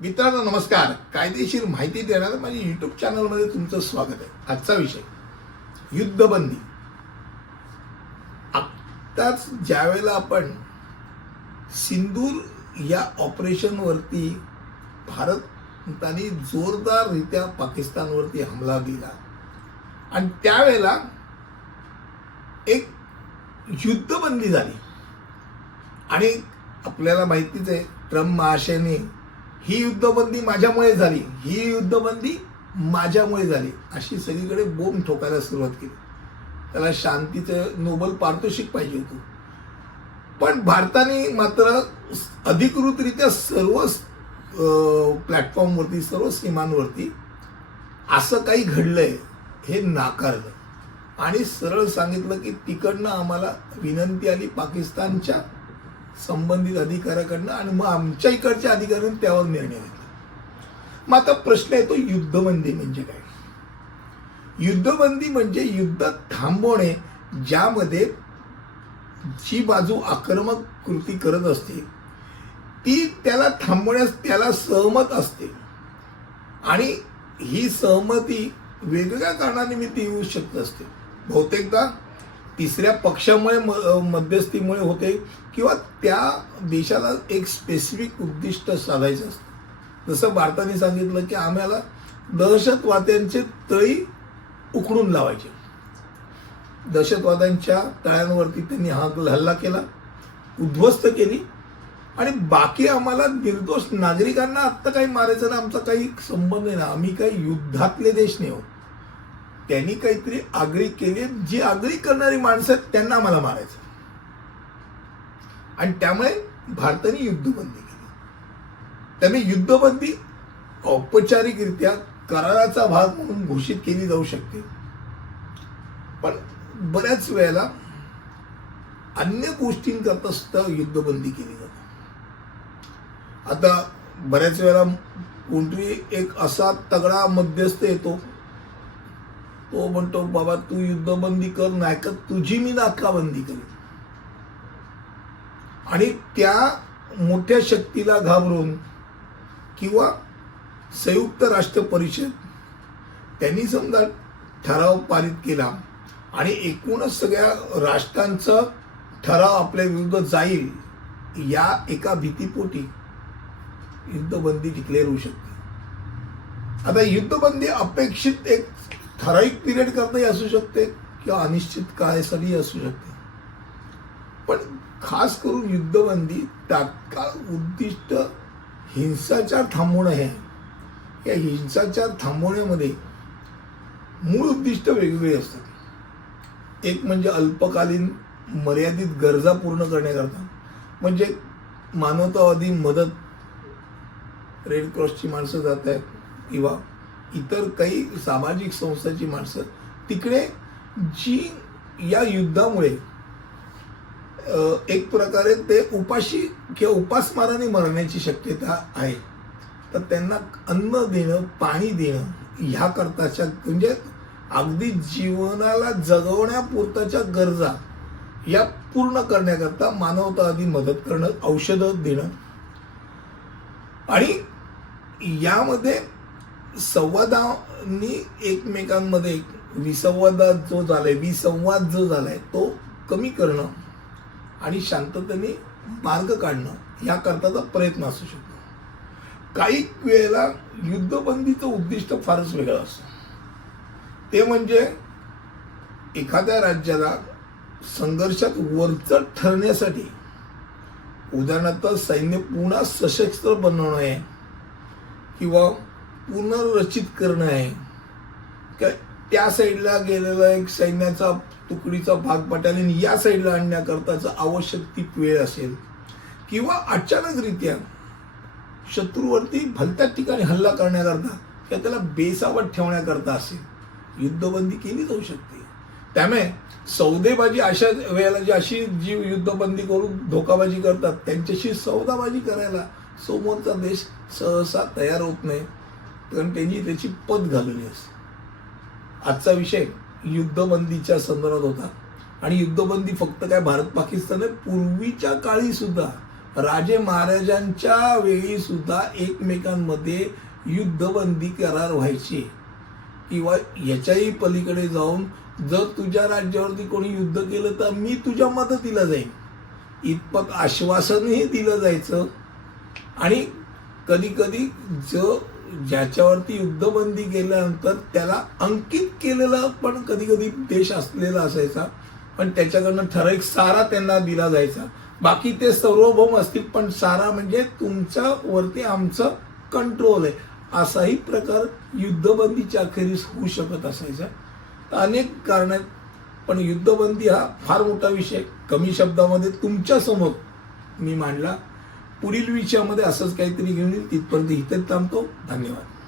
मित्रांनो नमस्कार. कायदेशीर माहिती देणाऱ्या माझ्या युट्यूब चॅनलमध्ये तुमचं स्वागत आहे. आजचा विषय युद्धबंदी. आत्ताच ज्यावेळेला आपण सिंदूर या ऑपरेशनवरती भारताने जोरदाररित्या पाकिस्तानवरती हमला दिला आणि त्यावेळेला एक युद्धबंदी झाली. आणि आपल्याला माहितीच आहे ट्रम्प महाशयाने ही युद्धबंदी माझ्यामुळे झाली. ही युद्धबंदी माझ्यामुळे झाली. अशी सगळीकडे बोंब ठोकायला सुरुवात केली. त्याला शांतीचं नोबल पारितोषिक पाहिजे होतं. पण भारताने मात्र अधिकृतरित्या सर्व प्लॅटफॉर्मवरती सर्व सीमांवरती असं काही घडलंय हे नाकारलं. आणि सरळ सांगितलं की तिकडनं आम्हाला विनंती आली पाकिस्तानच्या संबंधित अधिकाऱ्याकडनं आणि मग आमच्या इकडच्या अधिकाऱ्यांनी त्यावर निर्णय घेतला मग आता प्रश्न येतो युद्धबंदी म्हणजे काय? युद्धबंदी म्हणजे युद्ध थांबवणे ज्यामध्ये जी बाजू आक्रमक कृती करत असते ती त्याला थांबवण्यास त्याला सहमत असते. आणि ही सहमती वेगवेगळ्या कारणानिमित्त येऊ शकत असते. बहुतेकदा तिसऱ्या पक्षामुळे म- मध्यस्थीमुळे होते किंवा त्या देशाला एक स्पेसिफिक उद्दिष्ट साधायचं असतं. जसं भारताने सांगितलं की आम्हाला दहशतवाद्यांचे तळी उकडून लावायचे. दहशतवाद्यांच्या तळ्यांवरती त्यांनी हा हल्ला केला उद्ध्वस्त केली आणि बाकी आम्हाला निर्दोष नागरिकांना आत्ता काही मारायचं ना आमचा काही संबंध नाही ना आम्ही काही युद्धातले देश नाही आहोत. त्यांनी काहीतरी आगळी केली जी आगळी करणारी माणसं आहेत त्यांना आम्हाला मारायचं. आणि त्यामुळे भारताने युद्धबंदी केली. त्यामुळे युद्धबंदी औपचारिकरित्या कराराचा भाग म्हणून घोषित केली जाऊ शकते. पण बऱ्याच वेळेला अन्य गोष्टींकरता सुद्धा युद्धबंदी केली जाते. आता बऱ्याच वेळेला कोणतरी एक असा तगडा मध्यस्थ येतो तो म्हणतो बाबा तू युद्धबंदी कर नाही का तुझी मी नाकाबंदी करेन. आणि त्या मोठ्या शक्तीला घाबरून किंवा संयुक्त राष्ट्र परिषद त्यांनी समजा ठराव पारित केला आणि एकूणच सगळ्या राष्ट्रांचा ठराव आपल्या विरुद्ध जाईल या एका भीतीपोटी युद्धबंदी डिक्लेअर होऊ शकते. आता युद्धबंदी अपेक्षित एक ठराविक पिरियड करताही असू शकते किंवा अनिश्चित काळासाठी असू शकते. पण खास करून युद्धबंदी तात्काळ उद्दिष्ट हिंसाचार थांबवणं हे. या हिंसाचार थांबवण्यामध्ये मूळ उद्दिष्ट वेगवेगळे असतात. एक म्हणजे अल्पकालीन मर्यादित गरजा पूर्ण करण्याकरता. म्हणजे मानवतावादी मदत रेड क्रॉसची माणसं जात आहेत किंवा इतर काही सामाजिक संस्थाची माणसं तिकडे जी या युद्धामुळे एक प्रकारे ते उपाशी किंवा उपासमाराने मरण्याची शक्यता आहे. तर त्यांना अन्न देणं पाणी देणं ह्या करताच्या म्हणजे अगदी जीवनाला जगवण्यापुरताच्या गरजा या पूर्ण करण्याकरता मानवता आधी मदत करणं औषधं देणं. आणि यामध्ये संवादांनी एकमेकांमध्ये विसंवादात जो झालाय विसंवाद जो झालाय तो कमी करणं आणि शांततेने मार्ग काढणं याकरताचा प्रयत्न असू शकतो. काही वेळेला युद्धबंदीचं उद्दिष्ट फारच वेगळं असतं. ते म्हणजे एखाद्या राज्याला संघर्षात वरचढ ठरण्यासाठी उदाहरणार्थ सैन्य पुन्हा सशस्त्र बनवणं आहे किंवा पुनर्रचित करणं आहे. काय त्या साईडला गेलेला एक सैन्याचा तुकडीचा भाग बटालियन या साईडला आणण्याकरताचा आवश्यक ती वेळ असेल. किंवा अचानकरित्या शत्रूवरती भलत्या ठिकाणी हल्ला करण्याकरता किंवा त्याला बेसावत ठेवण्याकरता असेल. युद्धबंदी केली जाऊ शकते. त्यामुळे सौदेबाजी अशा वेळेला जी अशी जी युद्धबंदी करून धोकाबाजी करतात त्यांच्याशी सौदाबाजी करायला समोरचा देश सहसा तयार होत नाही. कारण त्यांनी त्याची पद घालवली असते आजचा विषय युद्धबंदीच्या संदर्भात होता. आणि युद्धबंदी फक्त काय भारत पाकिस्तान आहे पूर्वीच्या काळी सुद्धा राजे महाराजांच्या वेळी सुद्धा एकमेकांमध्ये युद्धबंदी करार व्हायचे. किंवा याच्याही पलीकडे जाऊन जर तुझ्या राज्यावरती कोणी युद्ध केलं तर मी तुझ्या मदतीला जाईन. इतपत आश्वासनही दिलं जायचं. आणि कधी कधी जो ज्याच्यावरती युद्धबंदी केल्यानंतर त्याला अंकित केलेला पण कधी कधी देश असलेला असायचा. पण त्याच्याकडनं ठराविक सारा त्यांना दिला जायचा. बाकी ते सार्वभौम असतील पण सारा म्हणजे तुमच्या वरती आमचं कंट्रोल आहे. असाही प्रकार युद्धबंदीच्या अखेरीस होऊ शकत असायचा. तर अनेक कारण आहेत. पण युद्धबंदी हा फार मोठा विषय कमी शब्दामध्ये तुमच्यासमोर मी मांडला. पुढील विषयामध्ये असंच काहीतरी घेऊन येईल. तिथपर्यंत इथेच थांबतो. धन्यवाद.